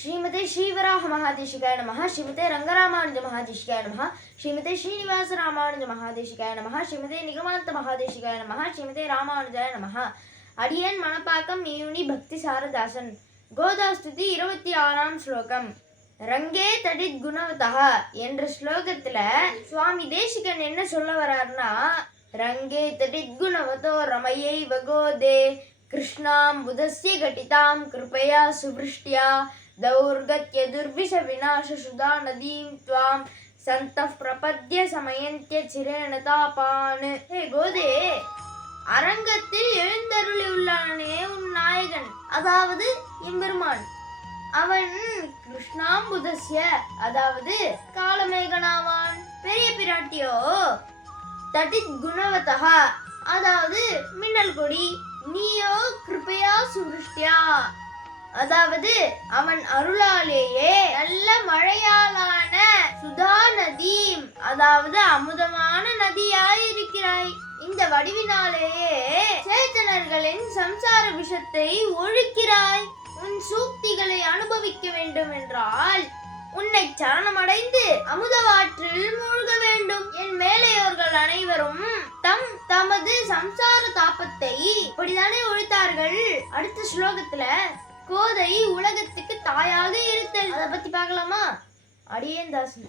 ஸ்ரீமதே ஸ்ரீவராக மகாதேசிகாய நமஹ. ஸ்ரீமதே ரங்கராமானுஜ மகாதேசிகாய நமஹ. ஸ்ரீமதே ஸ்ரீனிவாச ராமானுஜ மகாதேசிகாய நமஹ. ஸ்ரீமதே நிகமாந்த மகாதேசிகாய நமஹ. ஸ்ரீமதே ராமானுஜாய நமஹ. அடியன் மணப்பாக்கம் மியூனி பக்தி சாரதாசன். கோதாஸ்துதி 26ஆம் ஸ்லோகம். ரங்கே தடித் குணவதஹ என்ற ஸ்லோகத்துல சுவாமி தேசிகன் என்ன சொல்ல வர்றாருன்னா, ரங்கே தடித் குணவதோ ரமையை வகோதே கிருஷ்ணாம் புதஸ்ய கட்டிதாம் கிருபயா சுவ்ருஷ்டியா தௌர்கத்ய துர்விஷ விநாச சுதா நதீம் த்வாம் சந்தஃப் பிரபத்ய சமயந்திய சிரேண தாபான். ஹே கோதே, அரங்கத்தில் எழுந்தருளி உள்ளானே உன் நாயகன், அதாவது எம்பெருமான். அவன் கிருஷ்ணாம்புதஸ்ய அதாவது காலமேகனாவான். பெரிய பிராட்டியோ தடித் குணவதஹ அதாவது மின்னல் கொடி. நீயோ கிருபையா சுருஷ்டியா அதாவது அவன் அருளாலேயே நல்ல மழையாலான சுதா நதீம் அதாவது அமுதமான நதியாய் இருக்கிறாய். இந்த வடிவினாலேயே சேத்தனர்களின் சம்சார விஷத்தை ஒழிக்கிறாய். உன் சூக்திகளை அனுபவிக்க வேண்டும் என்றால் உன்னை சரணமடைந்து அமுதவாற்றில் மூழ்க வேண்டும். என் மேலையோர்கள் அனைவரும் தமது சம்சார தாபத்தை இப்படித்தானே ஒழித்தார்கள். அடுத்த ஸ்லோகத்துல கோதை உலகத்துக்கு தாயாக இருத்தல், அதை பத்தி பார்க்கலாமா? அடியேன் தாசன்.